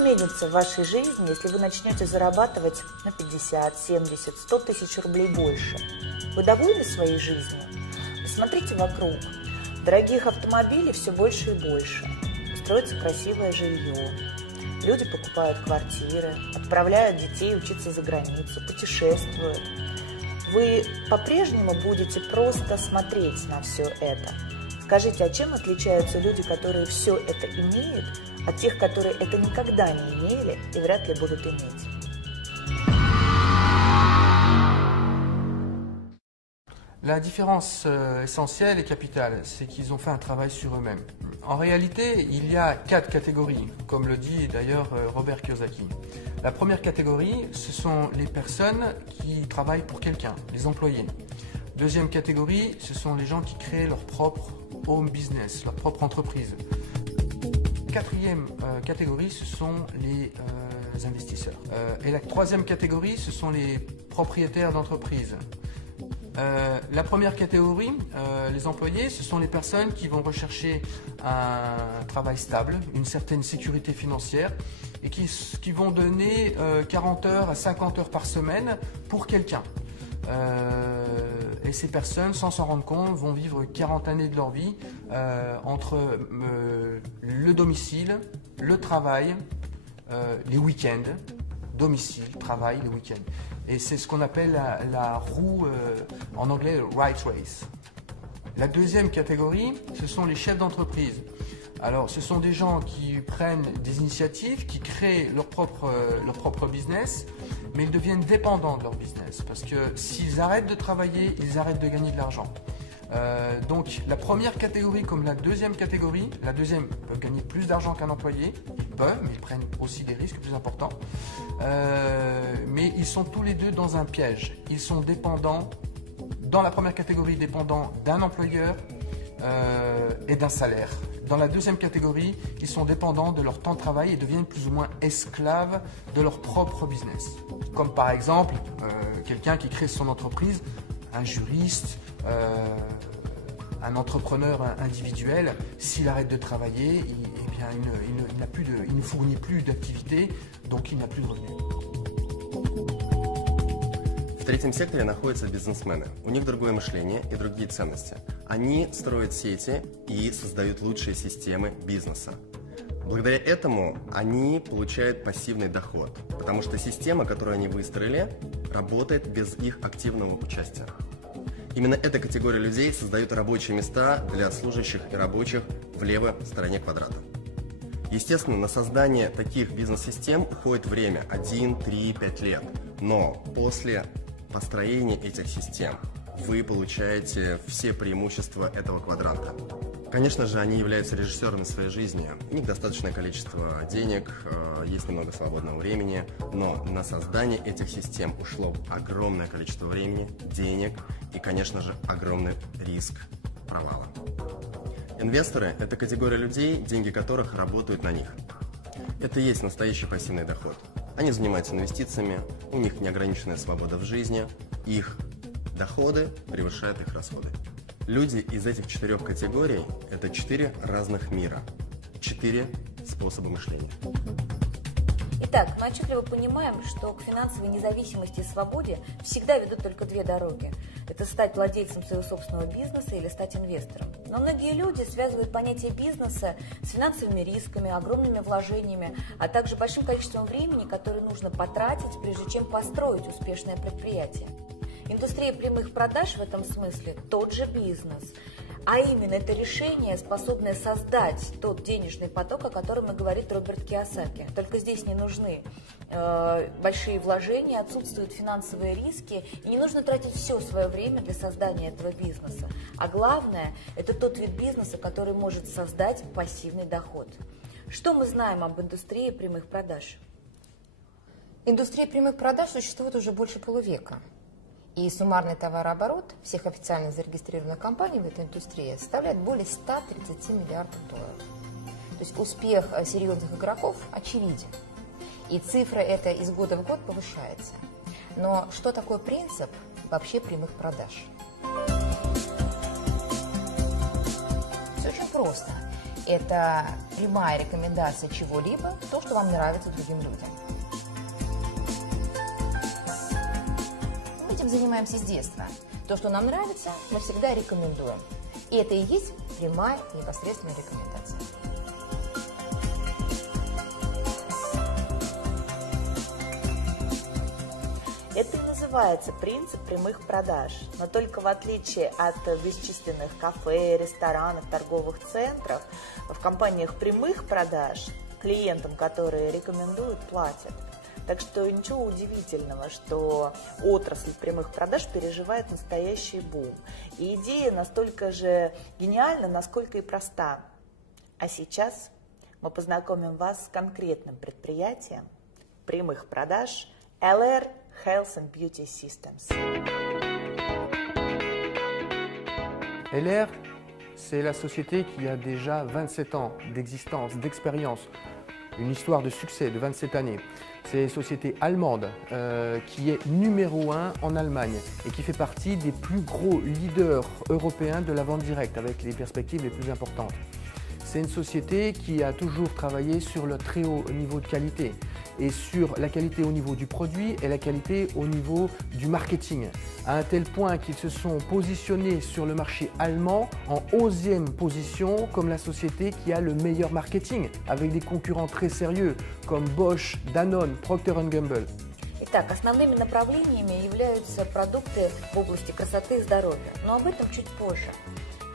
изменится в вашей жизни, если вы начнете зарабатывать на 50, 70, 100 тысяч рублей больше? Вы довольны своей жизнью? Посмотрите вокруг. Дорогих автомобилей все больше и больше. Строится красивое жилье. Люди покупают квартиры, отправляют детей учиться за границу, путешествуют. Вы по-прежнему будете просто смотреть на все это. Скажите, а чем отличаются люди, которые все это имеют, от тех, которые это никогда не имели и вряд ли будут iметь? La différence essentielle et capitale, c'est qu'ils ont fait un travail sur eux-mêmes. En réalité, il y a 4 catégories, comme le dit d'ailleurs Robert Kiyosaki. La première catégorie, ce sont les personnes qui travaillent pour quelqu'un, les employés. Deuxième catégorie, ce sont les gens qui créent leur propre home business, leur propre entreprise. Quatrième catégorie, ce sont les investisseurs. Et la troisième catégorie, ce sont les propriétaires d'entreprises. La première catégorie, les employés, ce sont les personnes qui vont rechercher un travail stable, une certaine sécurité financière et qui vont donner 40 heures à 50 heures par semaine pour quelqu'un. Et ces personnes, sans s'en rendre compte, vont vivre 40 années de leur vie entre le domicile, le travail, les week-ends, domicile, travail, les week-ends. Et c'est ce qu'on appelle la roue, en anglais, right race. La deuxième catégorie, ce sont les chefs d'entreprise. Alors, ce sont des gens qui prennent des initiatives, qui créent leur propre business, mais ils deviennent dépendants de leur business. Parce que s'ils arrêtent de travailler, ils arrêtent de gagner de l'argent. Donc, la première catégorie comme la deuxième catégorie, la deuxième peut gagner plus d'argent qu'un employé, ils peuvent, mais ils prennent aussi des risques plus importants. Mais ils sont tous les deux dans un piège. Ils sont dépendants, dans la première catégorie, dépendants d'un employeur et d'un salaire. Dans la deuxième catégorie, ils sont dépendants de leur temps de travail et deviennent plus ou moins esclaves de leur propre business. Comme par exemple, quelqu'un qui crée son entreprise, un juriste, un entrepreneur individuel, s'il arrête de travailler, il ne fournit plus d'activité, donc il n'a plus de revenus. В третьем секторе находятся бизнесмены. У них другое мышление и другие ценности. Они строят сети и создают лучшие системы бизнеса. Благодаря этому они получают пассивный доход, потому что система, которую они выстроили, работает без их активного участия. Именно эта категория людей создает рабочие места для служащих и рабочих в левой стороне квадрата. Естественно, на создание таких бизнес-систем уходит время 1, 3, 5 лет. Но после построения этих систем вы получаете все преимущества этого квадранта. Конечно же, они являются режиссерами своей жизни. У них достаточное количество денег, есть немного свободного времени, но на создание этих систем ушло огромное количество времени, денег и, конечно же, огромный риск провала. Инвесторы – это категория людей, деньги которых работают на них. Это и есть настоящий пассивный доход. Они занимаются инвестициями, у них неограниченная свобода в жизни, их доходы превышают их расходы. Люди из этих 4 категорий – это 4 разных мира, 4 способа мышления. Итак, мы отчетливо понимаем, что к финансовой независимости и свободе всегда ведут только 2 дороги. Это стать владельцем своего собственного бизнеса или стать инвестором. Но многие люди связывают понятие бизнеса с финансовыми рисками, огромными вложениями, а также большим количеством времени, которое нужно потратить, прежде чем построить успешное предприятие. Индустрия прямых продаж в этом смысле тот же бизнес. А именно, это решение, способное создать тот денежный поток, о котором и говорит Роберт Кийосаки. Только здесь не нужны большие вложения, отсутствуют финансовые риски, и не нужно тратить все свое время для создания этого бизнеса. А главное, это тот вид бизнеса, который может создать пассивный доход. Что мы знаем об индустрии прямых продаж? Индустрия прямых продаж существует уже больше полувека. И суммарный товарооборот всех официально зарегистрированных компаний в этой индустрии составляет более 130 миллиардов долларов. То есть успех серьезных игроков очевиден. И цифра эта из года в год повышается. Но что такое принцип вообще прямых продаж? Все очень просто. Это прямая рекомендация чего-либо, то, что вам нравится другим людям. Мы этим занимаемся с детства. То, что нам нравится, мы всегда рекомендуем. И это и есть прямая и непосредственная рекомендация. Это и называется принцип прямых продаж, но только в отличие от бесчисленных кафе, ресторанов, торговых центров, в компаниях прямых продаж клиентам, которые рекомендуют, платят. Так что ничего удивительного, что отрасль прямых продаж переживает настоящий бум. И идея настолько же гениальна, насколько и проста. А сейчас мы познакомим вас с конкретным предприятием прямых продаж LR Health and Beauty Systems. LR, c'est la société qui a déjà 27 ans d'existence, d'expérience, une histoire de succès de 27 années. C'est une société allemande qui est numéro 1 en Allemagne et qui fait partie des plus gros leaders européens de la vente directe avec les perspectives les plus importantes. C'est une société qui a toujours travaillé sur le très haut niveau de qualité et sur la qualité au niveau du produit et la qualité au niveau du marketing, à un tel point qu'ils se sont positionnés sur le marché allemand en 11e position comme la société qui a le meilleur marketing, avec des concurrents très sérieux comme Bosch, Danone, Procter & Gamble. Итак, основными направлениями являются продукты в области красоты и здоровья, но об этом чуть позже.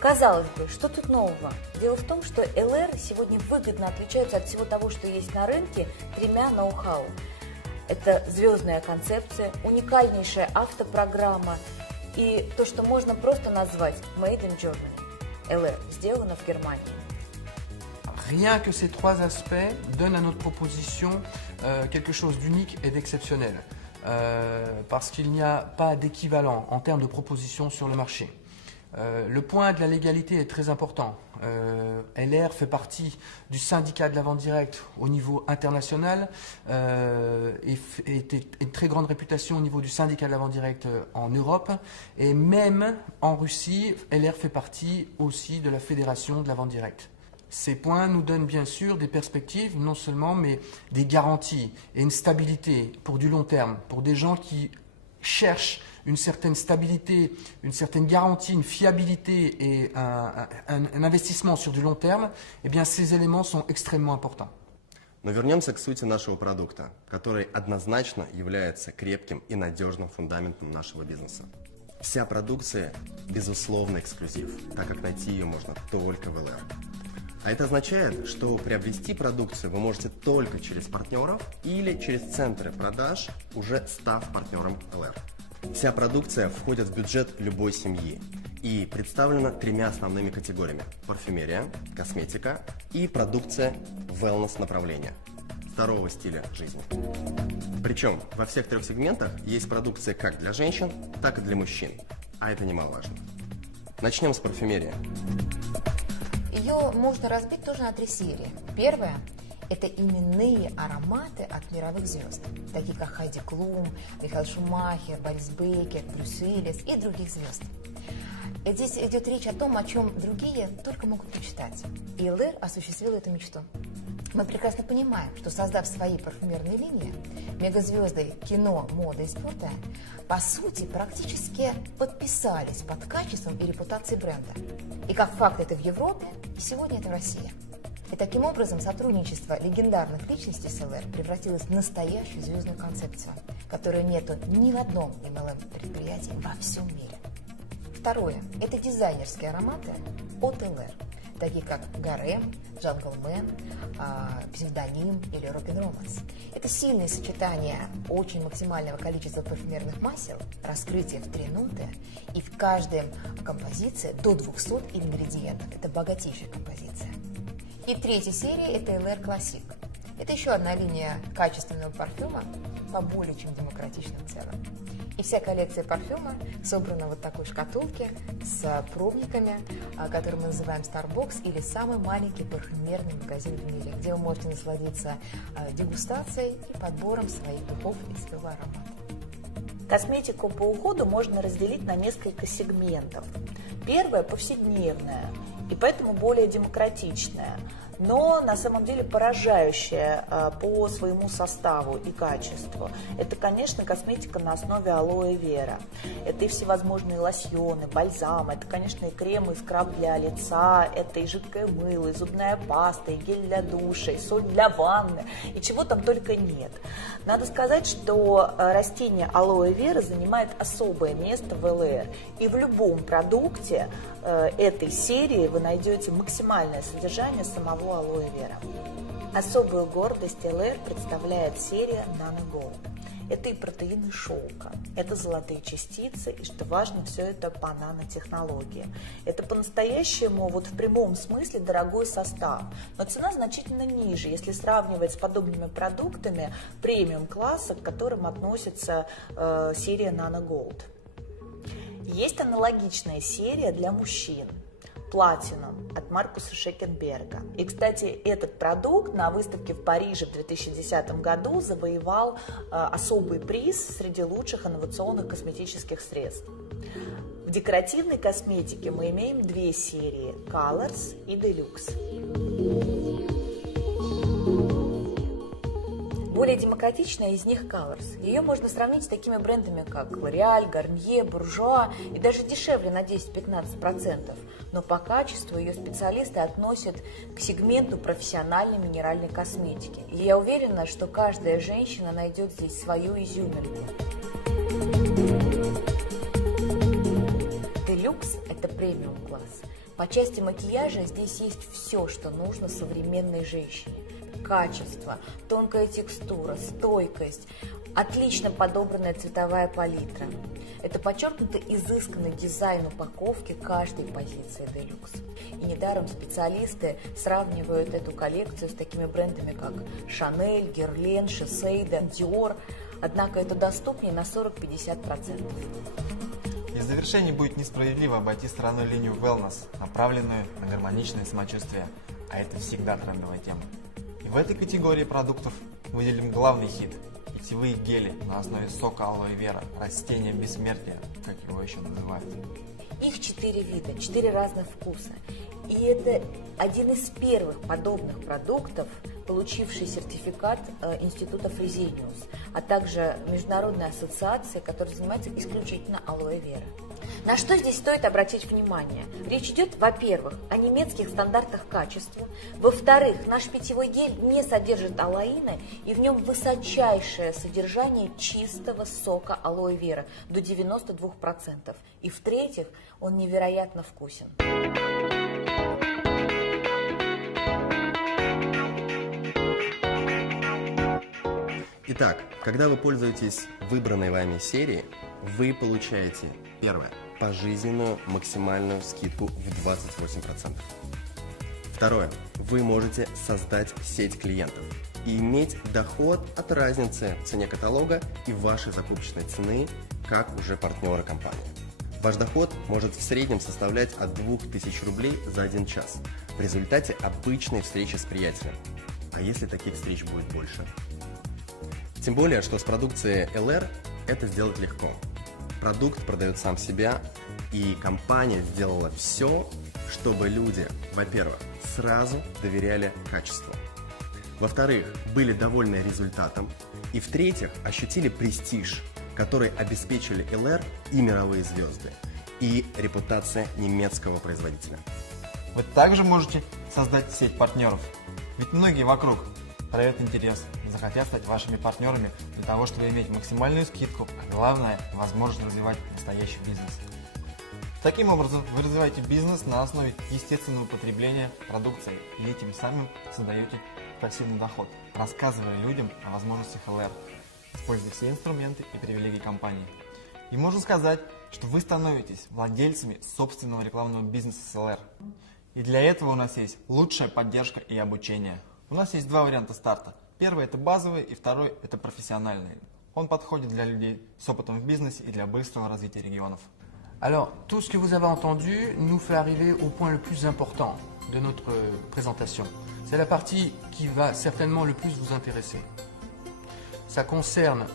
Казалось бы, что тут нового? Дело в том, что LR сегодня выгодно отличаются от всего того, что есть на рынке, тремя ноу-хау. Это звездная концепция, уникальнейшая автопрограмма и то, что можно просто назвать Made in Germany. LR сделано в Германии. Rien que ces trois aspects donnent à notre proposition quelque chose d'unique et d'exceptionnel, parce qu'il n'y a pas d'équivalent en termes de proposition sur le marché. Le point de la légalité est très important. LR fait partie du syndicat de la vente directe au niveau international et une très grande réputation au niveau du syndicat de la vente directe en Europe. Et même en Russie, LR fait partie aussi de la fédération de la vente directe. Ces points nous donnent bien sûr des perspectives, non seulement, mais des garanties et une stabilité pour du long terme, pour des gens qui cherchent une certaine stabilité, une certaine garantie, une fiabilité et un investissement sur du long terme, eh bien ces éléments sont extrêmement importants. Но вернемся к сути нашего продукта, который однозначно является крепким и надежным фундаментом нашего бизнеса. Вся продукция безусловно эксклюзив, так как найти ее можно только в LR. А это означает, что приобрести продукцию вы можете только через партнеров или через центры продаж, уже став партнером LR. Вся продукция входит в бюджет любой семьи и представлена тремя основными категориями: парфюмерия, косметика и продукция wellness направления, здорового стиля жизни. Причем во всех трех сегментах есть продукция как для женщин, так и для мужчин, а это немаловажно. Начнем с парфюмерии. Ее можно разбить тоже на три серии. Первая – это именные ароматы от мировых звезд, такие как Хайди Клум, Михаэль Шумахер, Борис Бейкер, Брюс Уиллис и других звезд. Здесь идет речь о том, о чем другие только могут мечтать. И LR осуществил эту мечту. Мы прекрасно понимаем, что создав свои парфюмерные линии, мегазвезды кино, моды и спорта, по сути, практически подписались под качеством и репутацией бренда. И как факт это в Европе, и сегодня это в России. И таким образом сотрудничество легендарных личностей с LR превратилось в настоящую звездную концепцию, которой нету ни в одном MLM-предприятии во всем мире. Второе – это дизайнерские ароматы от LR, такие как Гарем, Джанглмен, Псевдоним или Робин Романс. Это сильное сочетание очень максимального количества парфюмерных масел, раскрытие в 3 ноты и в каждой композиции до 200 ингредиентов. Это богатейшая композиция. И третья серия – это LR Classic. Это еще одна линия качественного парфюма по более чем демократичным ценам. И вся коллекция парфюма собрана в вот такой шкатулке с пробниками, который мы называем Starbucks, или самый маленький парфюмерный магазин в мире, где вы можете насладиться дегустацией и подбором своих духов и своего аромата. Косметику по уходу можно разделить на несколько сегментов. Первое – повседневная. и поэтому более демократичная, но на самом деле поражающая по своему составу и качеству. Это, конечно, косметика на основе алоэ вера. Это и всевозможные лосьоны, бальзамы, это, конечно, и крем, и скраб для лица, это и жидкое мыло, и зубная паста, и гель для душа, и соль для ванны, и чего там только нет. Надо сказать, что растение алоэ вера занимает особое место в ЛР, и в любом продукте этой серии вы найдете максимальное содержание самого алоэ вера. Особую гордость ЛР представляет серия Nano Gold. Это и протеины шелка, это золотые частицы, и, что важно, все это по нанотехнологии. Это по-настоящему, вот в прямом смысле, дорогой состав, но цена значительно ниже, если сравнивать с подобными продуктами премиум-класса, к которым относится серия Nano Gold. Есть аналогичная серия для мужчин Platinum от Маркуса Шекенберга. И, кстати, этот продукт на выставке в Париже в 2010 году завоевал особый приз среди лучших инновационных косметических средств. В декоративной косметике мы имеем две серии – Colors и Deluxe. Более демократичная из них Colors. Ее можно сравнить с такими брендами, как L'Oréal, Garnier, Bourjois и даже дешевле на 10-15%. Но по качеству ее специалисты относят к сегменту профессиональной минеральной косметики. И я уверена, что каждая женщина найдет здесь свою изюминку. Deluxe – это премиум-класс. По части макияжа здесь есть все, что нужно современной женщине. Качество, тонкая текстура, стойкость, отлично подобранная цветовая палитра. Это подчеркнуто изысканный дизайн упаковки каждой позиции Deluxe. И недаром специалисты сравнивают эту коллекцию с такими брендами, как Chanel, Guerlain, Shiseido, Dior. Однако это доступнее на 40-50%. И в завершении будет несправедливо обойти стороной линию wellness, направленную на гармоничное самочувствие, а это всегда трендовая тема. И в этой категории продуктов выделим главный хит – питьевые гели на основе сока алоэ вера, растения бессмертия, как его еще называют. Их 4 вида, 4 разных вкуса. И это один из первых подобных продуктов, получивший сертификат Института Фрезениус, а также Международной ассоциации, которая занимается исключительно алоэ вера. На что здесь стоит обратить внимание? Речь идет, во-первых, о немецких стандартах качества, во-вторых, наш питьевой гель не содержит алоина, и в нем высочайшее содержание чистого сока алоэ вера до 92%, и в-третьих, он невероятно вкусен. Итак, когда вы пользуетесь выбранной вами серией, вы получаете, первое, пожизненную максимальную скидку в 28%. Второе, вы можете создать сеть клиентов и иметь доход от разницы в цене каталога и вашей закупочной цены, как уже партнеры компании. Ваш доход может в среднем составлять от 2000 рублей за 1 час в результате обычной встречи с приятелем. А если таких встреч будет больше? Тем более, что с продукцией ЛР это сделать легко. Продукт продает сам себя, и компания сделала все, чтобы люди, во-первых, сразу доверяли качеству, во-вторых, были довольны результатом, и в-третьих, ощутили престиж, который обеспечили ЛР и мировые звезды, и репутация немецкого производителя. Вы также можете создать сеть партнеров, ведь многие вокруг проявят интерес, захотят стать вашими партнерами для того, чтобы иметь максимальную скидку, а главное – возможность развивать настоящий бизнес. Таким образом, вы развиваете бизнес на основе естественного потребления продукции и этим самым создаете пассивный доход, рассказывая людям о возможностях ЛР, используя все инструменты и привилегии компании. И можно сказать, что вы становитесь владельцами собственного рекламного бизнеса с ЛР. И для этого у нас есть лучшая поддержка и обучение. У нас есть 2 варианта старта. Первый – это базовый, и второй – это профессиональный. Он подходит для людей с опытом в бизнесе и для быстрого развития регионов. Alors, tout ce que vous avez entendu nous fait arriver au point le plus important de notre présentation. C'est la partie qui va certainement le plus vous intéresser. Ça concerne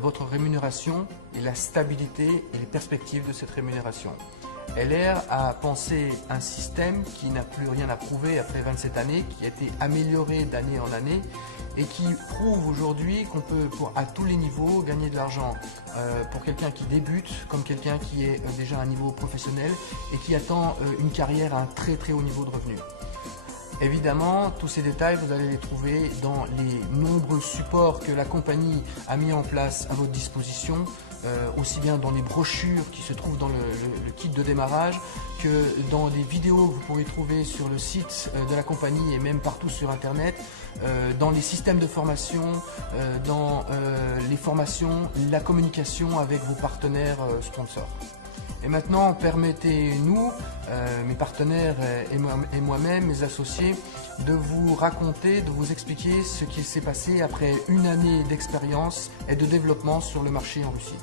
votre rémunération et la stabilité et les perspectives de cette rémunération. LR a pensé un système qui n'a plus rien à prouver après 27 années, qui a été amélioré d'année en année et qui prouve aujourd'hui qu'on peut, à tous les niveaux, gagner de l'argent pour quelqu'un qui débute, comme quelqu'un qui est déjà à un niveau professionnel et qui attend une carrière à un très très haut niveau de revenus. Évidemment, tous ces détails, vous allez les trouver dans les nombreux supports que la compagnie a mis en place à votre disposition, aussi bien dans les brochures qui se trouvent dans le kit de démarrage que dans des vidéos que vous pourrez trouver sur le site de la compagnie et même partout sur Internet, dans les systèmes de formation, dans les formations, la communication avec vos partenaires sponsors. Et maintenant, permettez-nous, mes partenaires et moi-même, mes associés, de vous raconter, de vous expliquer ce qui s'est passé après une année d'expérience et de développement sur le marché en Russie.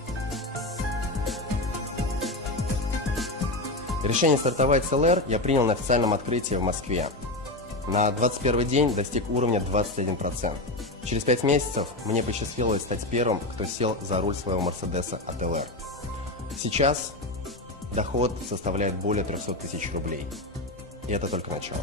Решение стартовать с ЛР я принял на официальном открытии в Москве. На 21 день достиг уровня 21%. Через 5 месяцев мне посчастливилось стать первым, кто сел за руль своего Мерседеса от ЛР. Сейчас доход составляет более 300 тысяч рублей. И это только начало.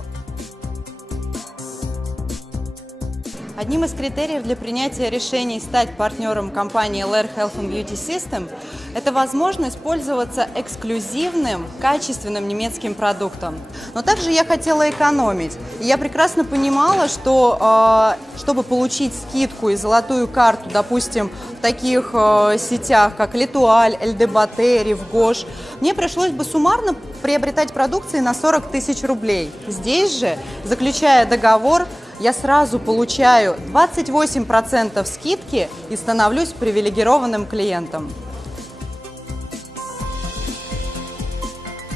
Одним из критериев для принятия решений стать партнером компании LR Health and Beauty System – это возможность пользоваться эксклюзивным, качественным немецким продуктом. Но также я хотела экономить. И я прекрасно понимала, что чтобы получить скидку и золотую карту, допустим, в таких сетях, как L'Etoile, LDBaté, Rivgosh, мне пришлось бы суммарно приобретать продукции на 40 тысяч рублей. Здесь же, заключая договор, я сразу получаю 28% скидки и становлюсь привилегированным клиентом.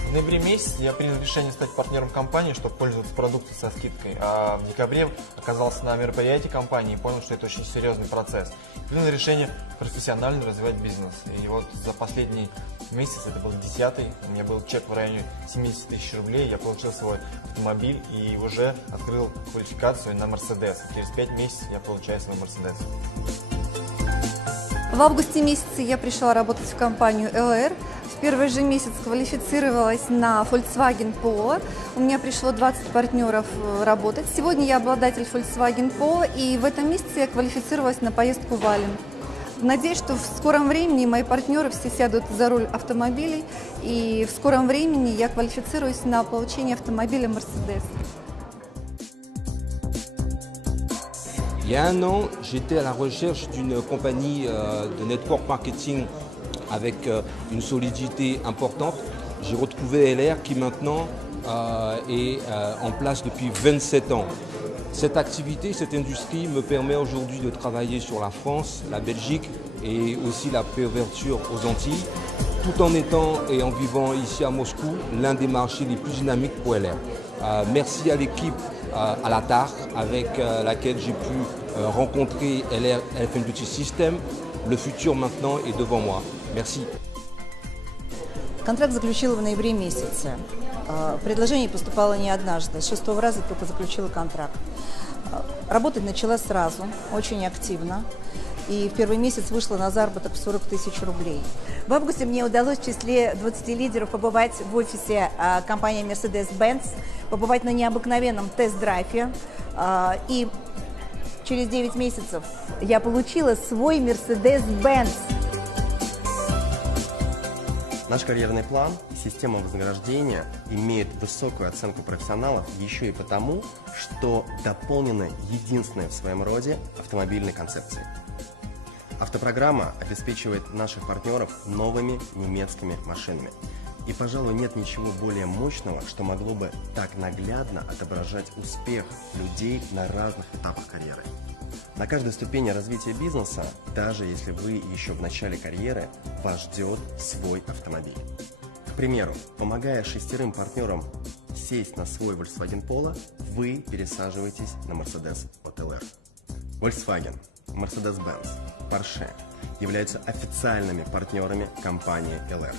В ноябре месяце я принял решение стать партнером компании, чтобы пользоваться продукцией со скидкой. А в декабре оказался на мероприятии компании и понял, что это очень серьезный процесс. Принял решение профессионально развивать бизнес. И вот за последний месяц, это был 10-й, у меня был чек в районе 70 тысяч рублей, я получил свой автомобиль и уже открыл квалификацию на Мерседес. Через 5 месяцев я получаю свой Мерседес. В августе месяце я пришла работать в компанию LR. В первый же месяц квалифицировалась на Volkswagen Polo. У меня пришло 20 партнеров работать. Сегодня я обладатель Volkswagen Polo, и в этом месяце я квалифицировалась на поездку в Ален. Надеюсь, что в скором времени мои партнеры все сядут за руль автомобилей, и в скором времени я квалифицируюсь на получение автомобиля Mercedes. Il y a un an, j'étais à la recherche d'une compagnie de network marketing avec une solidité importante. J'ai retrouvé LR qui maintenant est en place depuis 27 ans. Cette activité, cette industrie me permet aujourd'hui de travailler sur la France, la Belgique et aussi la préouverture aux Antilles, tout en étant et en vivant ici à Moscou, l'un des marchés les plus dynamiques pour LR. Merci à l'équipe à la TAR avec laquelle j'ai pu rencontrer LR Health and Beauty System. Le futur maintenant est devant moi. Merci. Контракт заключила в ноябре месяце. Предложение поступало не однажды, с 6-го раза только заключила контракт. Работать начала сразу, очень активно. И в первый месяц вышла на заработок в 40 тысяч рублей. В августе мне удалось в числе 20 лидеров побывать в офисе компании Mercedes-Benz, побывать на необыкновенном тест-драйве. И через 9 месяцев я получила свой Mercedes-Benz. Наш карьерный план и система вознаграждения имеют высокую оценку профессионалов еще и потому, что дополнены единственной в своем роде автомобильной концепцией. Автопрограмма обеспечивает наших партнеров новыми немецкими машинами. И, пожалуй, нет ничего более мощного, что могло бы так наглядно отображать успех людей на разных этапах карьеры. На каждой ступени развития бизнеса, даже если вы еще в начале карьеры, вас ждет свой автомобиль. К примеру, помогая 6 партнерам сесть на свой Volkswagen Polo, вы пересаживаетесь на Mercedes от LR. Volkswagen, Mercedes-Benz, Porsche являются официальными партнерами компании LR.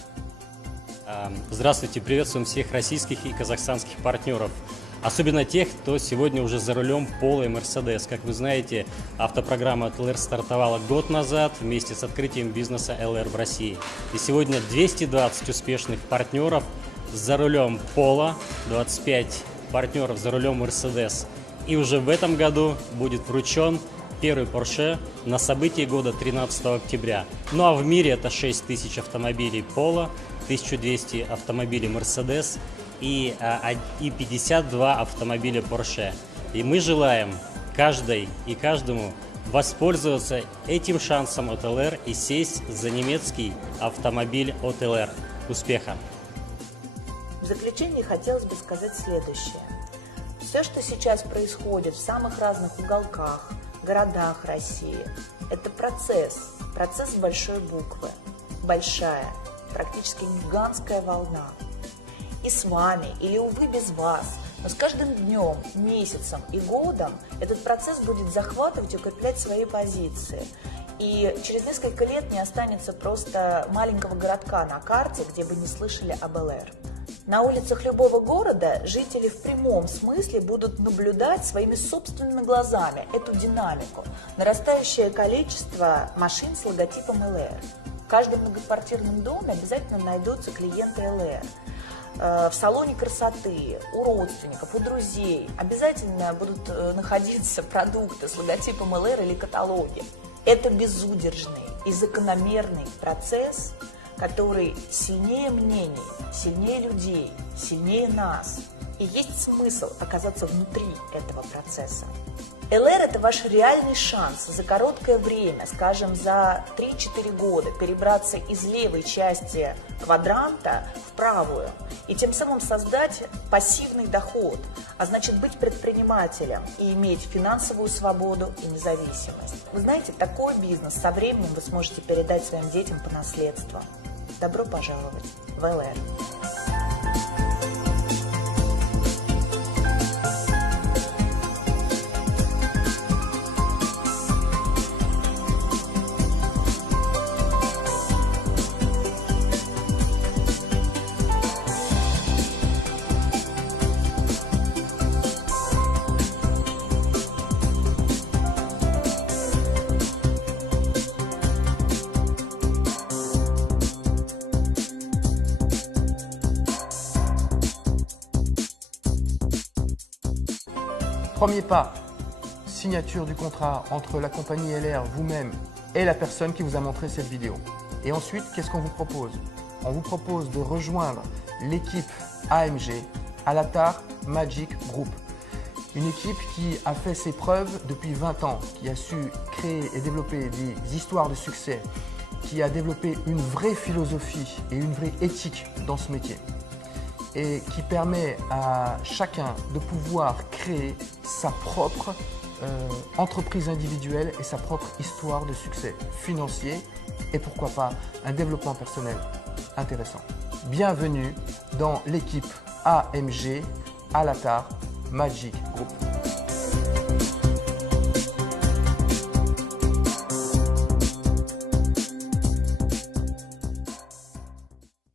Здравствуйте, приветствуем всех российских и казахстанских партнеров. Особенно тех, кто сегодня уже за рулем Polo и Mercedes. Как вы знаете, автопрограмма от LR стартовала год назад вместе с открытием бизнеса LR в России. И сегодня 220 успешных партнеров за рулем Polo, 25 партнеров за рулем Mercedes. И уже в этом году будет вручен первый Porsche на событии года 13 октября. Ну а в мире это 6000 автомобилей Polo, 1200 автомобилей Mercedes и 52 автомобиля Porsche. И мы желаем каждой и каждому воспользоваться этим шансом от ЛР и сесть за немецкий автомобиль от ЛР. Успеха! В заключение хотелось бы сказать следующее. Все, что сейчас происходит в самых разных уголках, городах России, это процесс с большой буквы, большая, практически гигантская волна. И с вами, или, увы, без вас, но с каждым днем, месяцем и годом этот процесс будет захватывать и укреплять свои позиции. И через несколько лет не останется просто маленького городка на карте, где бы не слышали об ЛР. На улицах любого города жители в прямом смысле будут наблюдать своими собственными глазами эту динамику, нарастающее количество машин с логотипом ЛР. В каждом многоквартирном доме обязательно найдутся клиенты ЛР. В салоне красоты, у родственников, у друзей обязательно будут находиться продукты с логотипом ЛР или каталоги. Это безудержный и закономерный процесс, который сильнее мнений, сильнее людей, сильнее нас. И есть смысл оказаться внутри этого процесса. ЛР – это ваш реальный шанс за короткое время, скажем, за 3-4 года, перебраться из левой части квадранта в правую и тем самым создать пассивный доход, а значит быть предпринимателем и иметь финансовую свободу и независимость. Вы знаете, такой бизнес со временем вы сможете передать своим детям по наследству. Добро пожаловать в ЛР. Premier pas, signature du contrat entre la compagnie LR, vous-même et la personne qui vous a montré cette vidéo. Et ensuite, qu'est-ce qu'on vous propose? On vous propose de rejoindre l'équipe AMG, Alatar Magic Group. Une équipe qui a fait ses preuves depuis 20 ans, qui a su créer et développer des histoires de succès, qui a développé une vraie philosophie et une vraie éthique dans ce métier, et qui permet à chacun de pouvoir créer sa propre entreprise individuelle et sa propre histoire de succès financier et pourquoi pas un développement personnel intéressant. Bienvenue dans l'équipe AMG Alatar Magic Group.